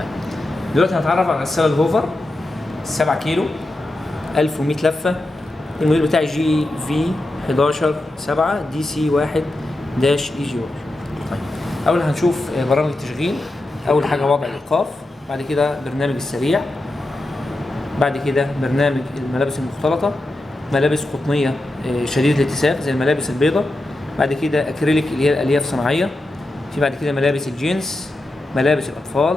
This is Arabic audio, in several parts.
طيب دلوقتي هنتعرف على غسالة الهوفر 7 كيلو 1100 لفة. الموديل بتاعي جي في 11 7 دي سي 1 داش اي جي واي. طيب اول هنشوف برامج التشغيل. اول حاجة وضع الايقاف، بعد كده برنامج السريع، بعد كده برنامج الملابس المختلطة، ملابس قطنية شديدة الاتساق زي الملابس البيضاء، بعد كده اكريليك اللي هي الالياف صناعية، في بعد كده ملابس الجينز، ملابس الاطفال،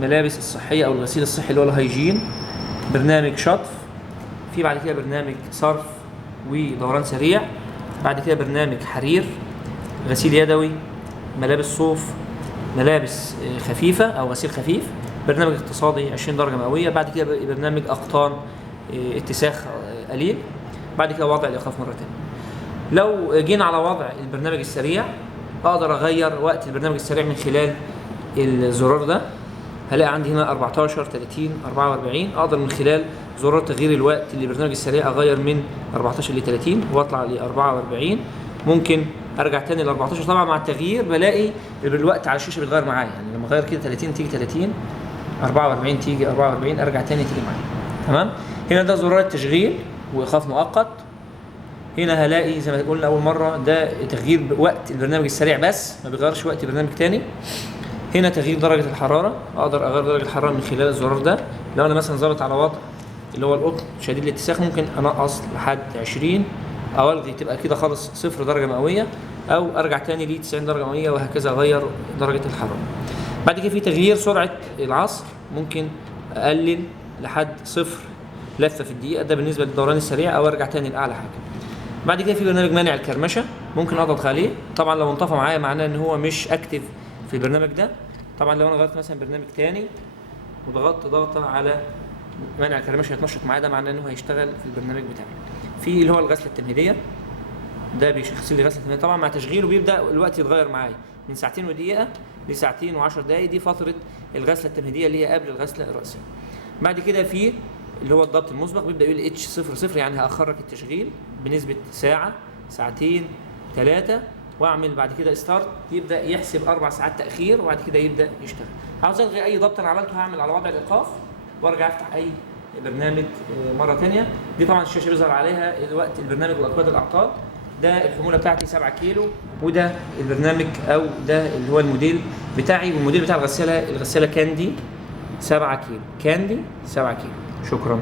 ملابس الصحية او الغسيل الصحي اللي هو الهيجين، برنامج شطف، في بعد كده برنامج صرف ودوران سريع، بعد كده برنامج حرير، غسيل يدوي، ملابس صوف، ملابس خفيفة او غسيل خفيف، برنامج اقتصادي 20 درجة مئوية، بعد كده برنامج اقطان اتساخ قليل، بعد كده وضع الايقاف مرة تانية. لو جينا على وضع البرنامج السريع اقدر اغير وقت البرنامج السريع من خلال الزرار ده. هلاقي عندي هنا 14 30 44. اقدر من خلال زرار تغيير الوقت للبرنامج السريع اغير من 14 ل 30 واطلع ل 44. ممكن ارجع تاني ل 14. طبعا مع التغيير بلاقي الوقت على الشاشه بيتغير معايا، يعني لما اغير كده 30 تيجي 30، 44 تيجي 44، ارجع تاني تيجي معايا. تمام. هنا ده زرار التشغيل وايقاف مؤقت. هنا هلاقي زي ما قلنا اول مره ده تغيير وقت البرنامج السريع بس، ما بيغيرش وقت برنامج تاني. هنا تغيير درجه الحراره، اقدر اغير درجه الحراره من خلال الزرار ده. لو انا مثلا ظابط على وضع اللي هو القطن شديد الاتساخ ممكن انقص لحد 20 او الغي تبقى كده خالص 0 درجه مئويه، او ارجع تاني ل 90 درجه مئويه وهكذا اغير درجه الحراره. بعد كده في تغيير سرعه العصر، ممكن اقلل لحد 0 لفه في الدقيقه، ده بالنسبه للدوران السريع، او ارجع تاني لاعلى حاجه. بعد كده في برنامج مانع الكرمشه، ممكن اضغط عليه. طبعا لو انطفى معايا معناه ان هو مش اكتف في البرنامج ده. طبعا لو انا غيرت مثلا برنامج تاني وضغطت ضغطه على مانع الكرمشه هيتنشط معايا، ده معناه انه هيشتغل في البرنامج بتاعي. في اللي هو الغسله التمهيديه، ده بيغسل لي غسله تمهيديه. طبعا مع تشغيله بيبدا الوقت يتغير معايا من ساعتين ودقيقه لساعتين و10 دقائق، دي فتره الغسله التمهيديه اللي هي قبل الغسله الرئيسيه. بعد كده في اللي هو الضبط المسبق، بيبدا يقول لي H00 يعني هاخرك التشغيل بنسبه ساعه ساعتين 3، واعمل بعد كده ستارت، يبدا يحسب 4 ساعات تاخير وبعد كده يبدا يشتغل. عاوز الغي اي ضبط انا عملته هعمل على وضع الايقاف وارجع افتح اي برنامج مره ثانيه. دي طبعا الشاشه بيظهر عليها الوقت البرنامج واكواد الاعطال. ده الحموله بتاعتي 7 كيلو، وده البرنامج او ده اللي هو الموديل بتاعي، والموديل بتاع الغساله كاندي 7 كيلو، كاندي 7 كيلو. شكرا.